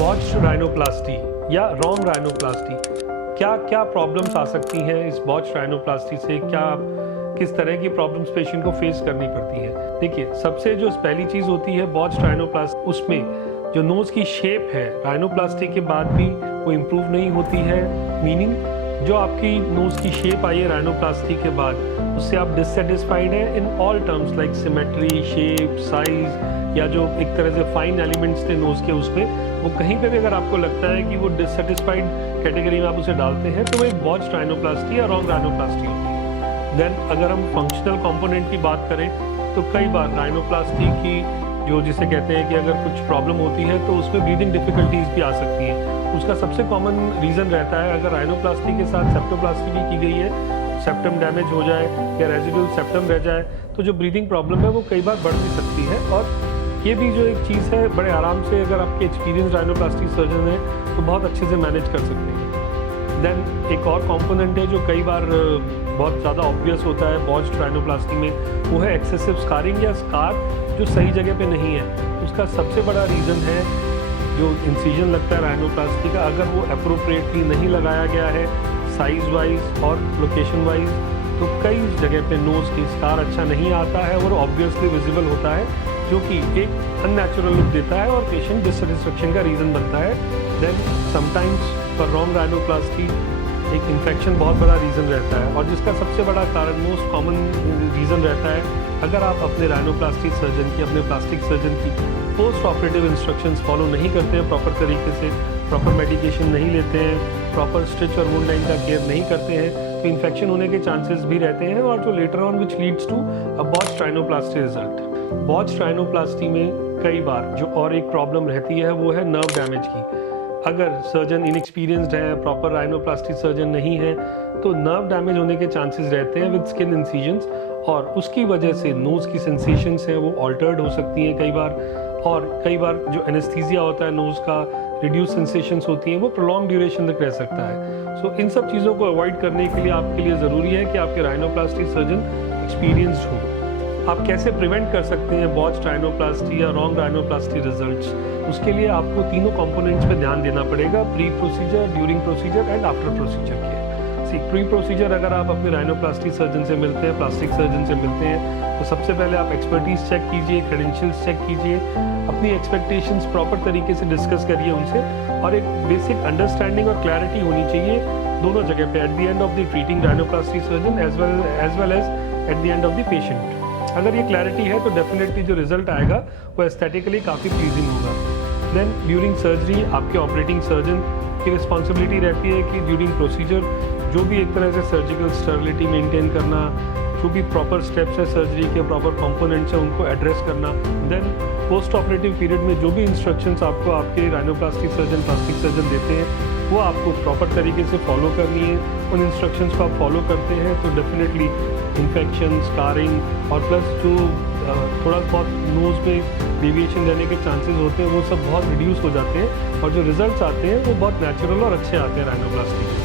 Botched rhinoplasty या wrong rhinoplasty, क्या क्या प्रॉब्लम्स आ सकती हैं इस बॉच्ड राइनोप्लास्टी से? क्या किस तरह की प्रॉब्लम्स पेशेंट को फेस करनी पड़ती है? देखिए, सबसे जो पहली चीज़ होती है बॉच्ड राइनोप्लास्टी, उसमें जो नोज़ की शेप है राइनोप्लास्टी के बाद भी वो इम्प्रूव नहीं होती है। मीनिंग, जो आपकी नोज़ की शेप आई है राइनोप्लास्टी के बाद, उससे आप डिससेटिस्फाइड हैं in all terms like symmetry, shape, size, या जो एक तरह से फाइन एलिमेंट्स थे नोज़ के, उसमें वो कहीं पे भी अगर आपको लगता है कि वो डिससेटिस्फाइड कैटेगरी में आप उसे डालते हैं, तो वो एक बॉच्ड राइनोप्लास्टी या रॉन्ग राइनोप्लास्टी होती है। देन अगर हम फंक्शनल कंपोनेंट की बात करें, तो कई बार राइनोप्लास्टी की जो जिसे कहते हैं कि अगर कुछ प्रॉब्लम होती है तो उसमें ब्रीदिंग डिफिकल्टीज भी आ सकती हैं। उसका सबसे कॉमन रीज़न रहता है, अगर राइनोप्लास्टी के साथ सेप्टोप्लास्टी भी की गई है, सेप्टम डैमेज हो जाए या रेजिडुअल सेप्टम रह जाए, तो जो ब्रीदिंग प्रॉब्लम है वो कई बार बढ़ भी सकती है। और ये भी जो एक चीज़ है, बड़े आराम से अगर आपके एक्सपीरियंस राइनोप्लास्टी सर्जन है तो बहुत अच्छे से मैनेज कर सकते हैं। देन एक और कंपोनेंट है जो कई बार बहुत ज़्यादा ऑब्वियस होता है बॉच्ड राइनोप्लास्टी में, वो है एक्सेसिव स्कारिंग या स्कार जो सही जगह पे नहीं है। उसका सबसे बड़ा रीज़न है जो इंसिजन लगता है राइनोप्लास्टी का, अगर वो अप्रोप्रिएटली नहीं लगाया गया है साइज़ वाइज और लोकेशन वाइज, तो कई जगह पे नोज़ की स्कार अच्छा नहीं आता है और ऑब्वियसली विजिबल होता है, जो कि एक अननेचुरल लुक देता है और पेशेंट डिससेटिस्फेक्शन का रीज़न बनता है। Then sometimes for wrong rhinoplasty एक इन्फेक्शन बहुत बड़ा रीज़न रहता है, और जिसका सबसे बड़ा कारण, मोस्ट कॉमन रीज़न रहता है, अगर आप अपने राइनोप्लास्टी सर्जन की, अपने प्लास्टिक सर्जन की पोस्ट ऑपरेटिव इंस्ट्रक्शंस फॉलो नहीं करते हैं प्रॉपर तरीके से, प्रॉपर मेडिकेशन नहीं लेते हैं, प्रॉपर स्टिच और वुंड लाइन का केयर नहीं करते हैं, तो इन्फेक्शन होने के चांसेस भी रहते हैं, और जो later on which leads to a botched rhinoplasty result. Botched rhinoplasty में कई बार जो और एक प्रॉब्लम रहती है वो है नर्व डैमेज की। अगर सर्जन इनएक्सपीरियंस्ड है, प्रॉपर राइनोप्लास्टी सर्जन नहीं है, तो नर्व डैमेज होने के चांसेस रहते हैं विद स्किन इंसिजन्स, और उसकी वजह से नोज़ की सेंसेशंस हैं वो ऑल्टर्ड हो सकती हैं कई बार, और कई बार जो एनेस्थीसिया होता है नोज़ का, रिड्यूस सेंसेशंस होती हैं, वो प्रोलॉन्ग ड्यूरेशन तक रह सकता है। सो इन सब चीज़ों को अवॉइड करने के लिए आपके लिए ज़रूरी है कि आपके राइनोप्लास्टी सर्जन एक्सपीरियंस्ड हो। आप कैसे प्रिवेंट कर सकते हैं बॉच्ड राइनोप्लास्टी या रॉन्ग राइनोप्लास्टी रिजल्ट्स? उसके लिए आपको तीनों कंपोनेंट्स पे ध्यान देना पड़ेगा, pre procedure, during procedure and after procedure के। प्री प्रोसीजर अगर आप अपने राइनोप्लास्टी सर्जन से मिलते हैं, प्लास्टिक सर्जन से मिलते हैं, तो सबसे पहले आप एक्सपर्टीज चेक कीजिए, क्रेडेंशियल्स चेक कीजिए, अपनी एक्सपेक्टेशंस प्रॉपर तरीके से डिस्कस करिए उनसे, और एक बेसिक अंडरस्टैंडिंग और क्लैरिटी होनी चाहिए दोनों जगह पे, at the end of the treating rhinoplasty surgeon as well as at the end of the patient. अगर ये क्लैरिटी है तो डेफिनेटली जो रिजल्ट आएगा वो एस्थेटिकली काफ़ी प्लीजिंग होगा। देन ड्यूरिंग सर्जरी आपके ऑपरेटिंग सर्जन की रिस्पॉन्सिबिलिटी रहती है कि ड्यूरिंग प्रोसीजर जो भी एक तरह से सर्जिकल स्टरलिटी मेंटेन करना, जो भी प्रॉपर स्टेप्स है सर्जरी के, प्रॉपर कंपोनेंट्स हैं, उनको एड्रेस करना। देन पोस्ट ऑपरेटिव पीरियड में जो भी इंस्ट्रक्शंस आपको आपके राइनोप्लास्टी सर्जन, प्लास्टिक सर्जन देते हैं, वो आपको प्रॉपर तरीके से फॉलो करनी है। उन इंस्ट्रक्शंस को आप फॉलो करते हैं तो डेफिनेटली इन्फेक्शन, स्कारिंग और प्लस जो थोड़ा बहुत नोज़ में डेविएशन रहने के चांसेस होते हैं, वो सब बहुत रिड्यूस हो जाते हैं, और जो रिजल्ट्स आते हैं वो बहुत नेचुरल और अच्छे आते हैं राइनोप्लास्टी के।